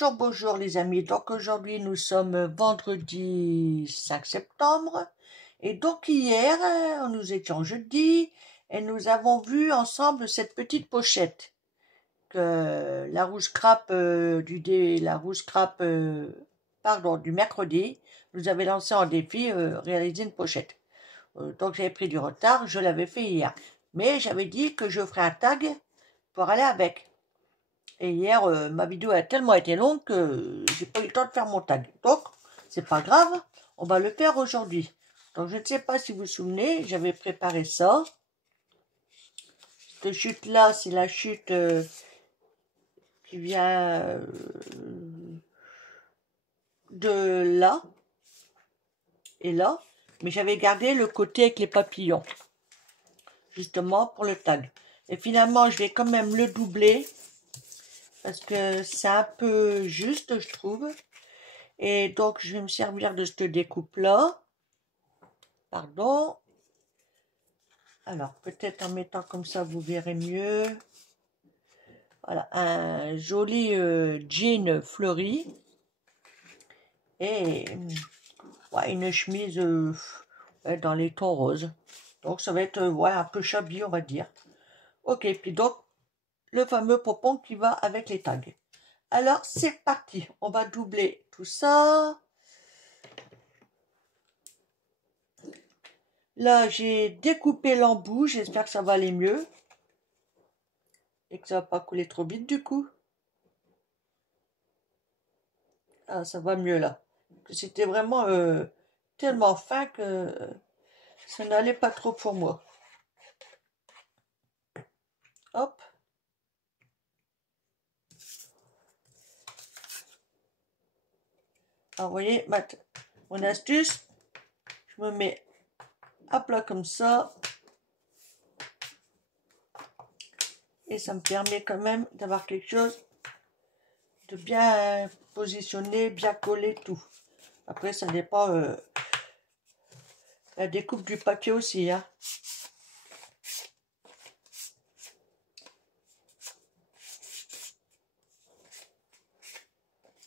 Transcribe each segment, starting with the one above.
Bonjour, bonjour les amis. Donc aujourd'hui nous sommes vendredi 5 septembre et donc hier nous étions jeudi et nous avons vu ensemble cette petite pochette que la rouge crape du mercredi nous avait lancé en défi réaliser une pochette. Donc j'avais pris du retard, je l'avais fait hier, mais j'avais dit que je ferais un tag pour aller avec. Et hier, ma vidéo a tellement été longue que j'ai pas eu le temps de faire mon tag. Donc, c'est pas grave, on va le faire aujourd'hui. Donc, je ne sais pas si vous vous souvenez, j'avais préparé ça. Cette chute-là, c'est la chute qui vient de là et là. Mais j'avais gardé le côté avec les papillons, justement pour le tag. Et finalement, je vais quand même le doubler parce que c'est un peu juste, je trouve. Et donc, je vais me servir de cette découpe-là. Pardon. Alors, peut-être en mettant comme ça, vous verrez mieux. Voilà, un joli jean fleuri. Et ouais, une chemise ouais, dans les tons roses. Donc, ça va être ouais, un peu shabby, on va dire. Ok, puis donc, le fameux popon qui va avec les tags. Alors, c'est parti. On va doubler tout ça. Là, j'ai découpé l'embout. J'espère que ça va aller mieux. Et que ça va pas couler trop vite du coup. Ah, ça va mieux là. C'était vraiment tellement fin que ça n'allait pas trop pour moi. Hop. Alors, vous voyez, mon astuce, je me mets à plat comme ça. Et ça me permet quand même d'avoir quelque chose de bien positionné, bien collé, tout. Après, ça dépend la découpe du papier aussi, hein.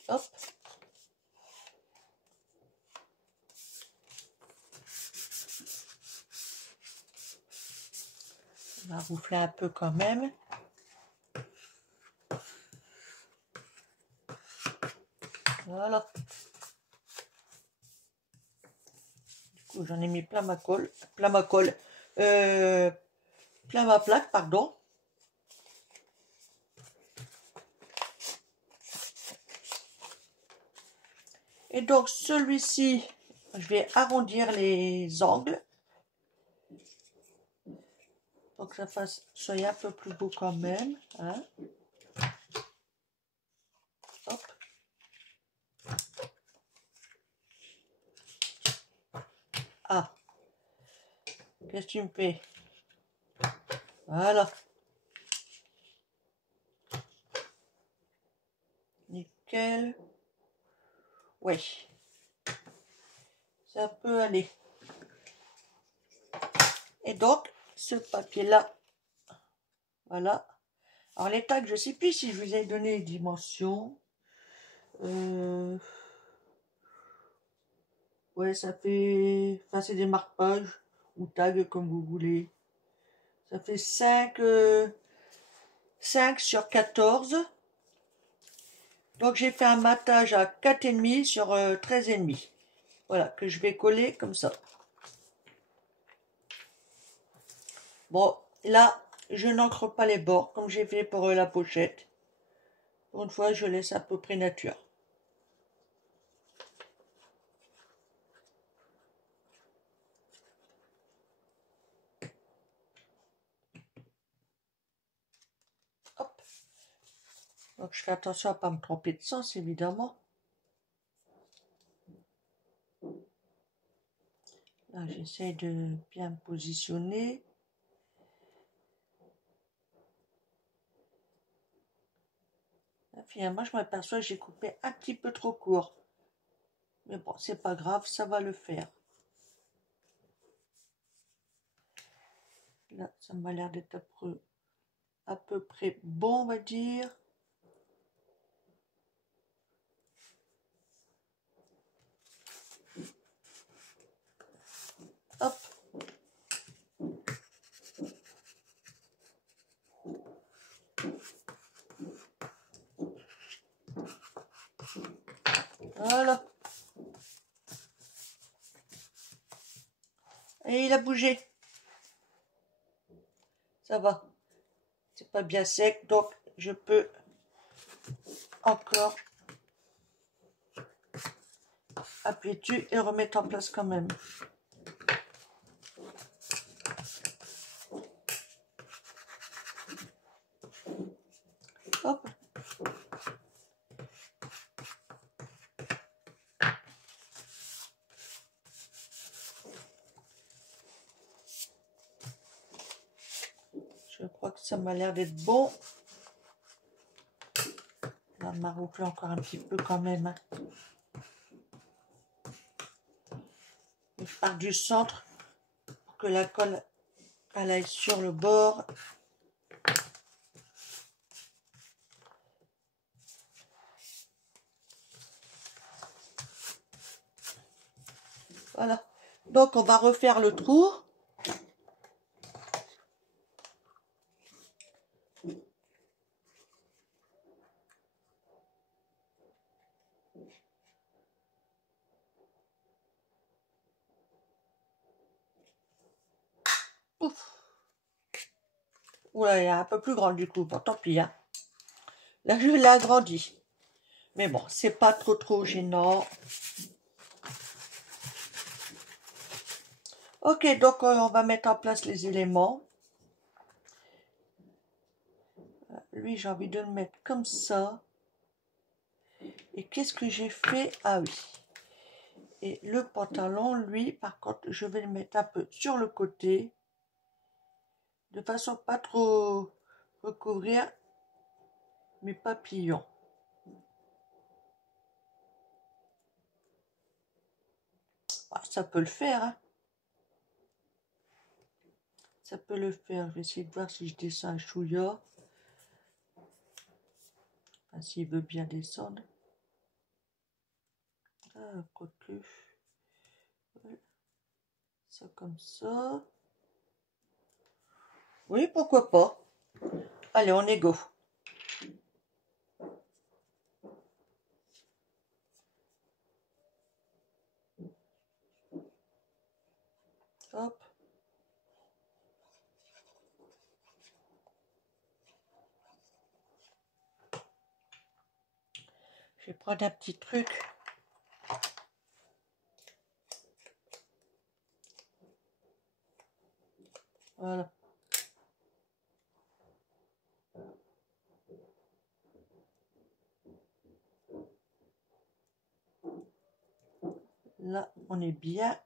Hop. On va roufler un peu quand même. Voilà. Du coup, j'en ai mis plein ma plaque, pardon. Et donc, celui-ci, je vais arrondir les angles. Pour que ça soit un peu plus beau quand même. Hein. Hop. Ah. Qu'est-ce que tu me fais? Voilà. Nickel. Oui. Ça peut aller. Et donc, ce papier-là, voilà. Alors, les tags, je ne sais plus si je vous ai donné les dimensions. Ouais, ça fait... Enfin, c'est des marque-pages ou tags, comme vous voulez. Ça fait 5 sur 14. Donc, j'ai fait un matage à 4,5 sur 13,5. Voilà, que je vais coller comme ça. Bon, là, je n'encre pas les bords, comme j'ai fait pour la pochette. Pour une fois, je laisse à peu près nature. Hop. Donc, je fais attention à ne pas me tromper de sens, évidemment. Là, j'essaie de bien me positionner. Là, finalement, je m'aperçois que j'ai coupé un petit peu trop court. Mais bon, c'est pas grave, ça va le faire. Là, ça m'a l'air d'être à peu près bon, on va dire. Voilà. Et il a bougé. Ça va. C'est pas bien sec, donc je peux encore appuyer dessus et remettre en place quand même. Hop. Je crois que ça m'a l'air d'être bon. On va maroufler encore un petit peu quand même. Hein. Je pars du centre pour que la colle elle aille sur le bord. Voilà. Donc on va refaire le trou. Ouf. Oula, il est un peu plus grand du coup. Bon, tant pis. Hein. Là, je l'ai agrandi. Mais bon, c'est pas trop gênant. Ok, donc on va mettre en place les éléments. Lui, j'ai envie de le mettre comme ça. Et qu'est-ce que j'ai fait? Ah oui. Et le pantalon, lui, par contre, je vais le mettre un peu sur le côté. De façon pas trop recouvrir mes papillons. Ah, ça peut le faire, hein. Ça peut le faire. Je vais essayer de voir si je descends un chouïa. Enfin, s'il veut bien descendre. Ah, quoique. Ouais. Ça comme ça. Oui, pourquoi pas. Allez, on est go. Hop. Je vais prendre un petit truc. Voilà. Là, on est bien.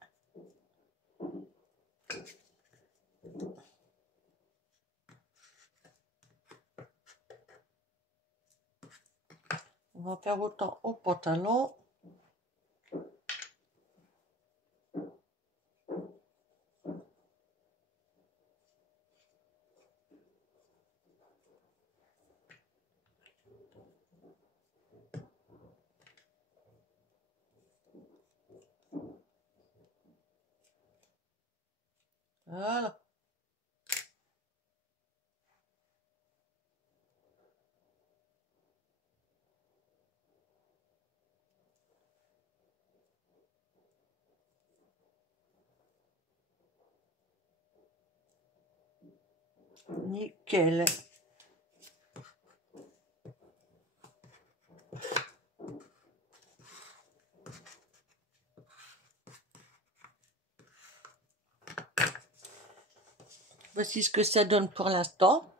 On va faire autant au pantalon. Voilà. Nickel. Voici ce que ça donne pour l'instant.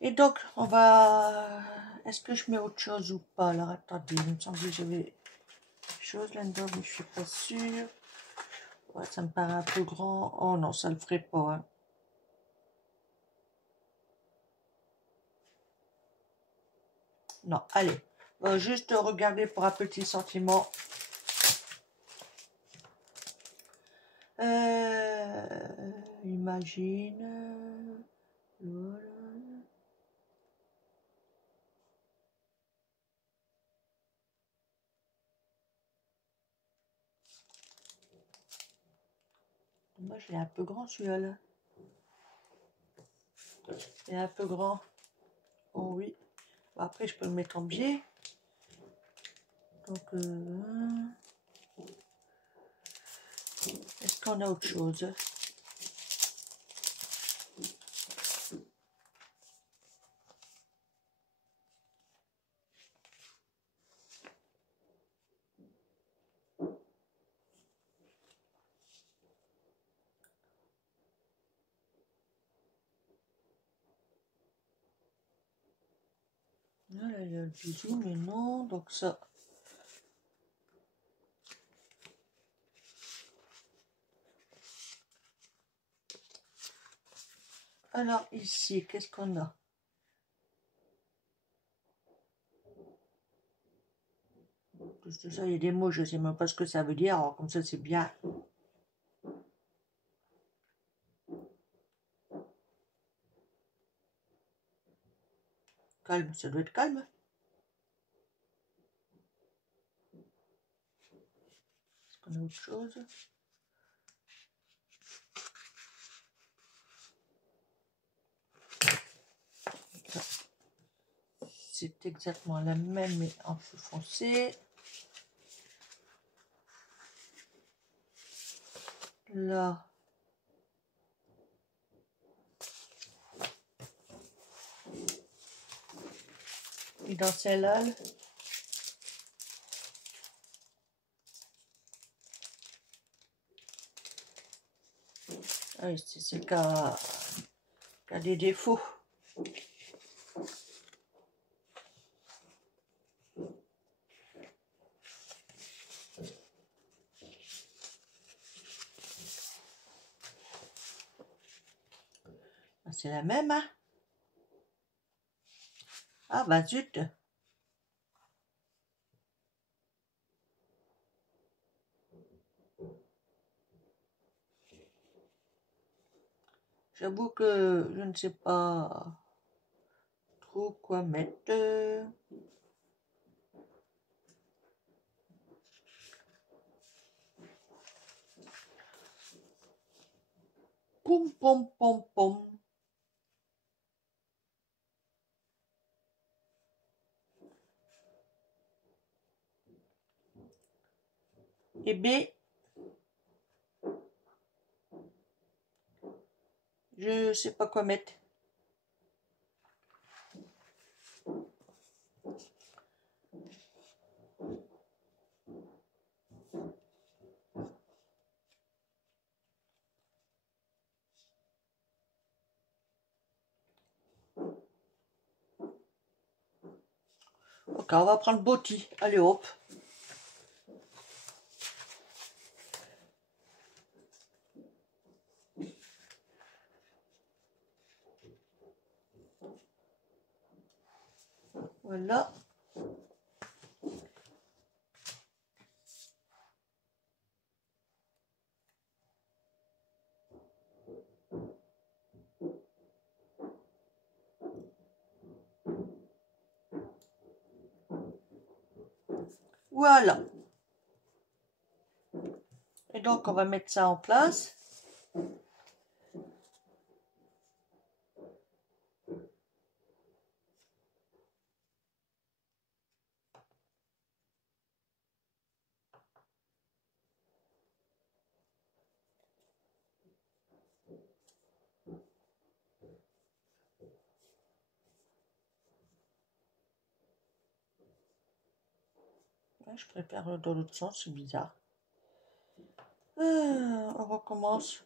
Et donc, on va... Est-ce que je mets autre chose ou pas? Alors, attendez, il me semble que j'avais quelque chose là-dedans, mais je suis pas sûre. Ouais, ça me paraît un peu grand. Oh non, ça le ferait pas. Hein. Non, allez. Juste regarder pour un petit sentiment. Imagine. Voilà. Moi, je l'ai un peu grand celui-là. Là. Il est un peu grand. Oh oui. Après, je peux le mettre en biais. Donc, est-ce qu'on a autre chose? Là, il y a le bijou, mais non, donc ça. Alors, ici, qu'est-ce qu'on a? Tout ça, il y a des mots, je ne sais même pas ce que ça veut dire, alors comme ça, c'est bien. Calme, ça doit être calme. Est-ce qu'on a autre chose? C'est exactement la même, mais en plus foncé. Là. Et dans celle-là. Ah oui, c'est le cas des défauts. C'est la même, hein? Ah bah zut! J'avoue que je ne sais pas trop quoi mettre. Poum pom pom pom. Et B, je sais pas quoi mettre. Ok, on va prendre Botti. Allez hop. Voilà. Voilà. Et donc, on va mettre ça en place. Je préfère dans l'autre sens, c'est bizarre. On recommence.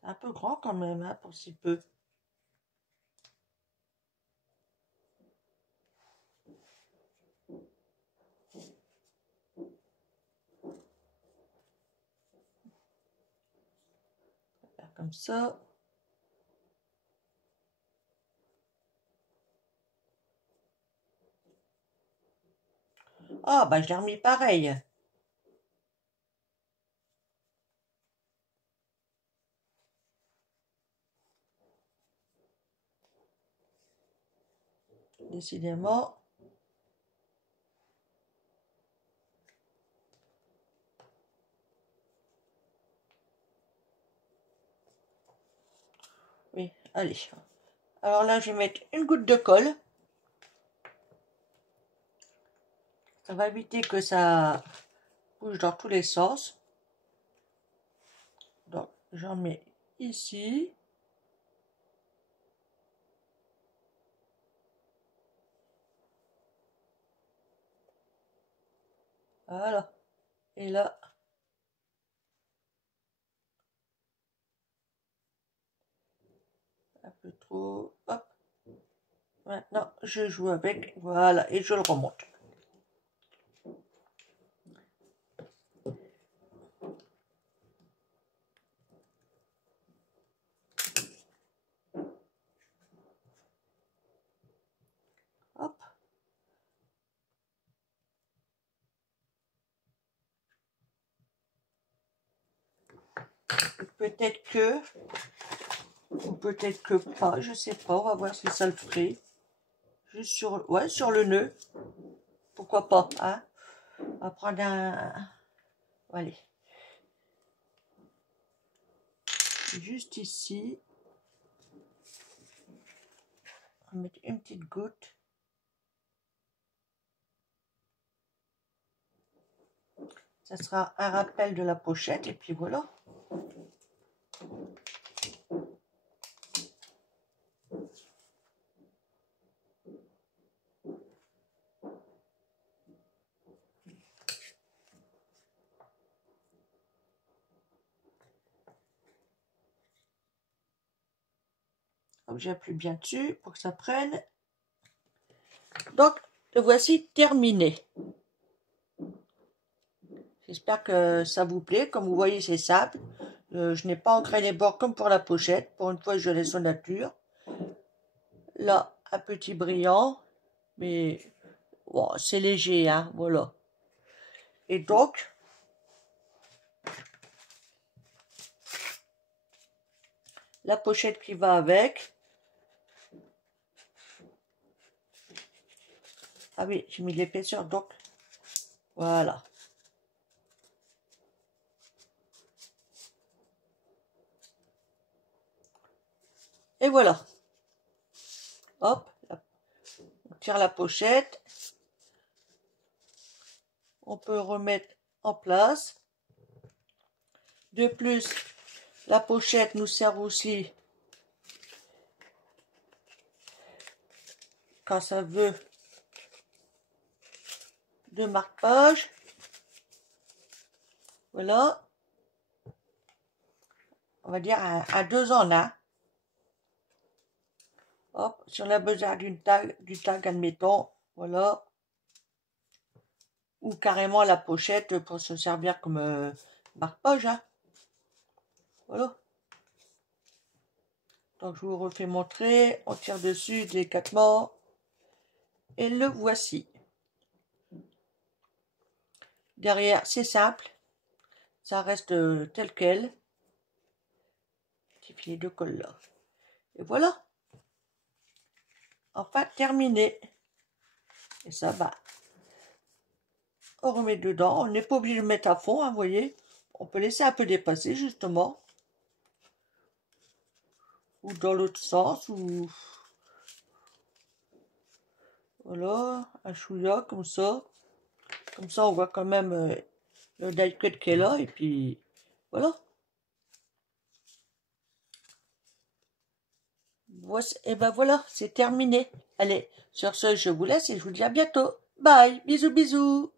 C'est un peu grand quand même, hein, pour si peu. Faire comme ça. Ah, bah je l'ai remis pareil. Décidément. Oui, allez. Alors là, je vais mettre une goutte de colle. Ça va éviter que ça bouge dans tous les sens. Donc, j'en mets ici. Voilà. Et là, un peu trop. Hop. Maintenant, je joue avec. Voilà. Et je le remonte. Hop. Peut-être que, ou peut-être que pas, je sais pas, on va voir si ça le ferait. Juste sur, ouais, sur le nœud. Pourquoi pas, hein? On va prendre un, allez. Juste ici. On va mettre une petite goutte. Ça sera un rappel de la pochette et puis voilà. J'appuie bien dessus pour que ça prenne. Donc, le voici terminé. J'espère que ça vous plaît. Comme vous voyez, c'est simple. Je n'ai pas ancré les bords comme pour la pochette. Pour une fois, je laisse en nature. Là, un petit brillant. Mais bon, c'est léger, hein. Voilà. Et donc, la pochette qui va avec. Ah oui, j'ai mis de l'épaisseur, donc voilà. Et voilà. Hop, on tire la pochette. On peut remettre en place. De plus, la pochette nous sert aussi quand ça veut de marque-page. Voilà. On va dire un 2 en 1. Hop, si on a besoin du tag, admettons, voilà. Ou carrément la pochette pour se servir comme marque-page. Hein. Voilà. Donc je vous refais montrer. On tire dessus délicatement. Et le voici. Derrière, c'est simple. Ça reste tel quel. Petit filet de colle là. Et voilà. Enfin, terminé. Et ça va. On remet dedans. On n'est pas obligé de le mettre à fond, hein, vous voyez. On peut laisser un peu dépasser, justement. Ou dans l'autre sens. Ou voilà. Un chouïa, comme ça. Comme ça, on voit quand même le die cut qui est là. Et puis, voilà. Et ben voilà, c'est terminé. Allez, sur ce, je vous laisse et je vous dis à bientôt. Bye, bisous, bisous.